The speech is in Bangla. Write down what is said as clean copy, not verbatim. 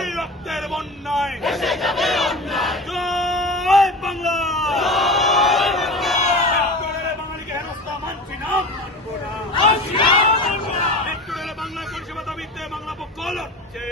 এই রক্তের বন্যায় জয় বাংলা। বাঙালিকে হেনস্থা মানছি না, মানবো না। বাংলা পরিষেবা দাবিতে বাংলা পক্ষ লড়ছে।